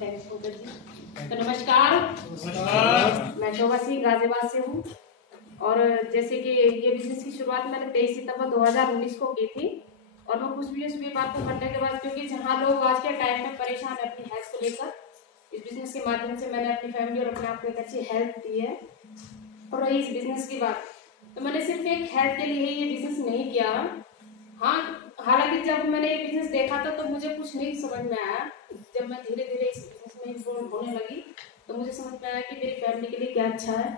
पंकज जी। तो नमस्कार, मैं शोभा सिंह गाजियाबाद से हूँ। और जैसे कि ये बिजनेस की शुरुआत मैंने 23 सितंबर 2019 को की थी। और मैं कुछ भी उस बात को करने के बाद, क्योंकि जहाँ लोग आज के टाइम में परेशान है अपनी हेल्थ को लेकर, इस बिजनेस के माध्यम से मैंने अपनी फैमिली और अपने आप को एक अच्छी हेल्थ दी है। और रही इस बिजनेस की बात, तो मैंने सिर्फ एक हेल्थ के लिए ये बिजनेस नहीं किया। हाँ, हालांकि जब मैंने ये बिजनेस देखा था तो मुझे कुछ नहीं समझ में आया। जब मैं धीरे धीरे इस बिजनेस में इन्वॉल्व होने लगी तो मुझे समझ में आया कि मेरी फैमिली के लिए क्या अच्छा है।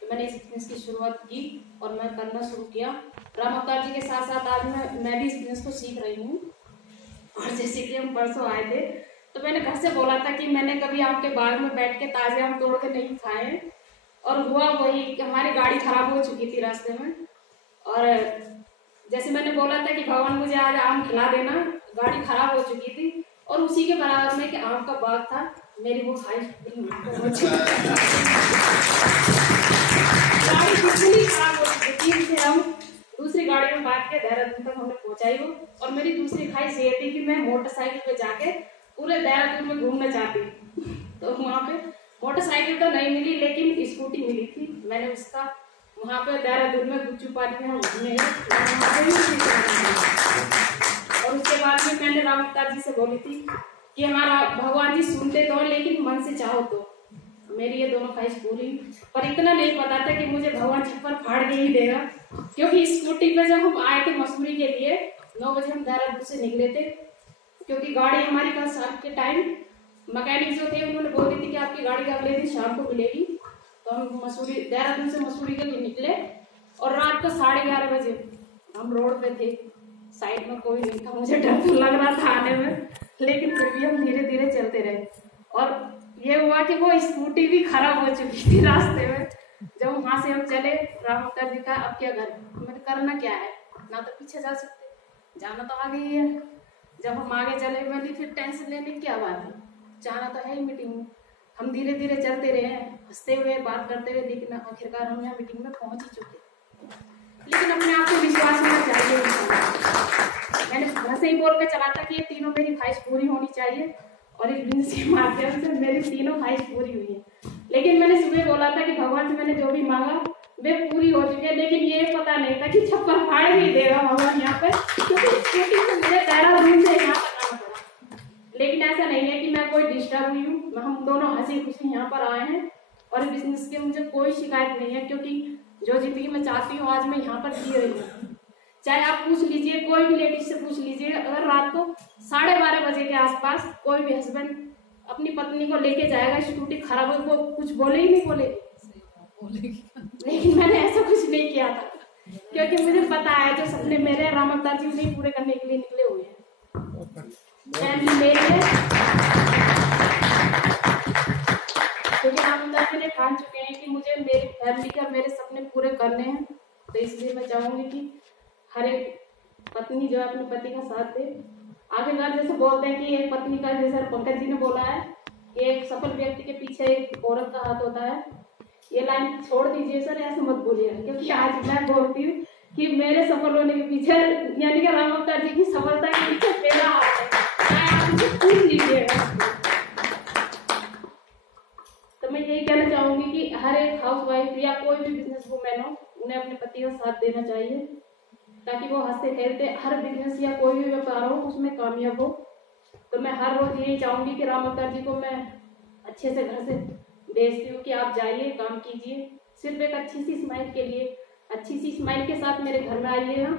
तो मैंने इस बिजनेस की शुरुआत की और मैं करना शुरू किया। राम अवतार जी के साथ साथ आज मैं भी इस बिजनेस को सीख रही हूँ। और जैसे कि हम परसों आए थे तो मैंने घर से बोला था कि मैंने कभी आम के बाग में बैठ के ताजे आम तोड़ के नहीं खाए। और हुआ वही कि हमारी गाड़ी खराब हो चुकी थी रास्ते में। और जैसे मैंने बोला था कि भगवान मुझे आज आम खिला देना, गाड़ी खराब हो चुकी थी और उसी के बराबर में कि आम का बाग था, मेरी वो ख्वाहिश पूरी हो चुकी गाड़ी कितनी खराब हो चुकी थी, हम दूसरी गाड़ी में बांध के देहरादून तक हमने पहुंचाई वो। और मेरी दूसरी ख्वाहिश ये थी कि मैं मोटरसाइकिल पे जाके पूरे देहरादून में घूमना चाहती। तो वहाँ पे मोटरसाइकिल तो नहीं मिली लेकिन स्कूटी मिली थी। मैंने उसका वहाँ पे देहरादून में गुच्चू पानी में घूमने और उसके बाद में मैंने राम अवतार जी से बोली थी कि हमारा भगवान जी सुनते तो लेकिन मन से चाहो तो। मेरी ये दोनों ख्वाहिश पूरी, पर इतना नहीं पता था कि मुझे भगवान छप्पर फाड़ के ही देगा। क्योंकि स्कूटी पे जब हम आए थे मसूरी के लिए 9 बजे हम देहरादून से निकले थे, क्योंकि गाड़ी हमारी कल शाम के टाइम मैकेनिक जो थे उन्होंने बोल दी थी कि आपकी गाड़ी अगले दिन शाम को मिलेगी। तो हम मसूरी देहरादून से मसूरी के लिए निकले और रात को 11:30 बजे हम रोड पे थे। साइड में कोई नहीं था, मुझे डर लग रहा था आने में, लेकिन फिर भी हम धीरे धीरे चलते रहे। और ये हुआ कि वो स्कूटी भी खराब हो चुकी थी रास्ते में। जब वहां से हम चले, राम अवतार जी का अब क्या घर, मैंने करना क्या है, ना तो पीछे जा सकते, जाना तो आगे ही है। जब हम आगे चले मैंने फिर टेंशन लेने की क्या बात है, जाना तो है ही मीटिंग में। हम धीरे धीरे चलते रहे, हंसते हुए बात करते हुए, लेकिन आखिरकार हम यहाँ मीटिंग में पहुंच ही चुके। लेकिन अपने आप पे विश्वास होना चाहिए। मैंने घर से ही बोल के चला था कि ये तीनों मेरी ख्वाहिश पूरी होनी चाहिए और इस बिजनेस के माध्यम से मेरी तीनों ख्वाहिश पूरी हुई है। लेकिन मैंने सुबह बोला था कि भगवान से मैंने जो भी मांगा वे पूरी हो चुकी है, लेकिन ये पता नहीं था कि छप्पर फाड़ भी देगा भगवान यहाँ पे, क्योंकि स्कूटी से मुझे देहरादून से यहाँ तक आना पड़ा। लेकिन ऐसा नहीं है कि मैं कोई डिस्टर्ब हुई हूँ, हम दोनों हंसी खुशी यहाँ पर आए हैं और बिजनेस की मुझे कोई शिकायत नहीं है। क्योंकि जो जिंदगी में चाहती हूँ आज मैं यहाँ पर जी रही हूँ। चाहे आप पूछ लीजिए, कोई भी लेडीज से पूछ लीजिए, अगर रात को 12:30 बजे के आसपास कोई भी हस्बैंड अपनी पत्नी को लेके जाएगा, स्कूटी खराब हो, वो कुछ बोले ही नहीं बोलेगी। लेकिन मैंने ऐसा कुछ नहीं किया था, क्योंकि मुझे पता है जो सपने मेरे राम अवतार जी उन्हें पूरे करने के लिए निकले हुए हैं। फैमिली मेरी है, क्योंकि राम अवतार जी ने ठान चुके हैं कि मुझे मेरी फैमिली के और मेरे सपने पूरे करने हैं। तो इसलिए मैं चाहूंगी कि हर एक पत्नी जो अपने पति का साथ दे। आखिरकार जैसे बोलते हैं कि एक पत्नी का, जैसे पंकज जी ने बोला है कि एक सफल व्यक्ति के पीछे एक औरत का हाथ होता है। ये लाइन छोड़ दीजिए सर, ऐसे मत बोलिए, क्योंकि आज मैं बोलती हूँ कि मेरे सफल होने के पीछे, यानी कि राम अवतार जी की सफलता के पीछे मेरा हाथ है। आप मुझे पूछ लीजिएगा। तो मैं यही कहना चाहूंगी कि हर एक हाउस वाइफ या कोई भी बिजनेस वुमेन हो, उन्हें अपने पति का साथ देना चाहिए, ताकि वो हंसते खेलते हर बिजनेस या कोई भी व्यापार हो उसमें कामयाब हो। तो मैं हर रोज यही चाहूंगी कि राम अवतार जी को मैं अच्छे से घर से भेजती हूँ कि आप जाइए, काम कीजिए, सिर्फ एक अच्छी सी स्माइल के लिए, अच्छी सी स्माइल के साथ मेरे घर में आइए ना।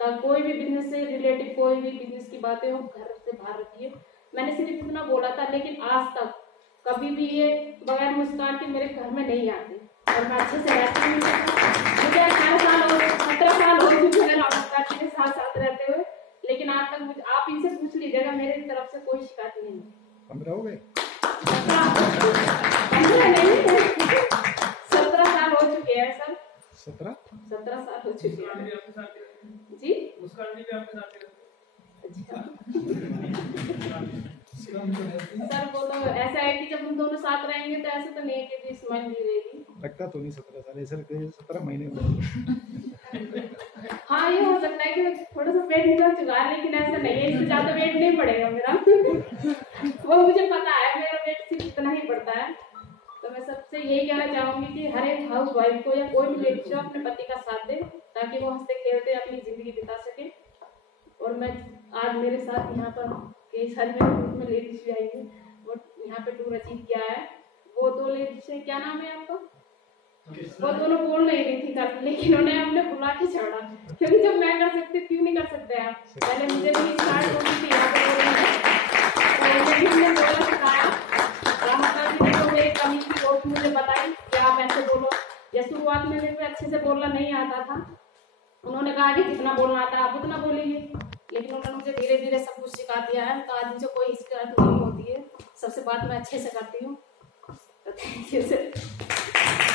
ताकि कोई भी बिजनेस से रिलेटेड कोई भी बिजनेस की बातें हो घर से बाहर रखिए। मैंने सिर्फ इतना बोला था, लेकिन आज तक कभी भी ये बगैर मुस्कान के मेरे घर में नहीं आती और मैं अच्छे से रहती हूँ। मुझे 18 साल और 17 साल हो चुके हैं राम अवतार जी के साथ साथ रहते हुए, लेकिन आज तक मुझे, आप इनसे पूछ लीजिएगा, मेरी तरफ से कोई शिकायत नहीं है। 15 हो गए? 15 नहीं, 17 साल हो चुके हैं सर। 17 साल हो चुके हैं जी। मुस्कान जी भी आपके साथ अच्छा सर, वो तो ऐसा है कि जब हम दोनों साथ रहेंगे तो ऐसा तो नहीं है कि स्माइल नहीं रहेगी। लगता तो नहीं 17 साल, ऐसा 17 महीने में। हाँ, ये हो सकता है कि थोड़ा सा वेट निकल चुका है, लेकिन ऐसा नहीं है, इससे ज्यादा वेट नहीं पड़ेगा मेरा। वो मुझे पता है, से यही कहना चाहूंगी कि हर एक हाउस वाइफ को या कोई भी लेडीज हो अपने पति का साथ दे, ताकि वो हंसते खेलते अपनी जिंदगी बिता सके। और मैं आज मेरे साथ यहाँ पर कई सारी ग्रुप में लेडीज भी आई है, वो यहाँ पे टूर अचीव किया है। वो दो लेडीज है, क्या नाम है आपका? वो दोनों बोल नहीं रही थी कल, लेकिन उन्हें हमने बुला के छोड़ा, क्योंकि जब मैं कर सकती क्यों नहीं कर सकते आप। पहले मुझे भी स्टार्ट होनी थी यहाँ पे बोलने, तो हमने बोला सिखाया। रामता जी ने तो मेरी कमी की वो मुझे बताई कि आप ऐसे बोलो। या शुरुआत में मेरे को अच्छे से बोलना नहीं आता था, उन्होंने कहा कि जितना बोलना आता है आप उतना बोलिए, लेकिन उन्होंने मुझे धीरे धीरे सब कुछ सिखा दिया है। तो आज मुझे कोई शिकायत नहीं होती है, सबसे बात मैं अच्छे से करती हूँ। तो थैंक यू सर।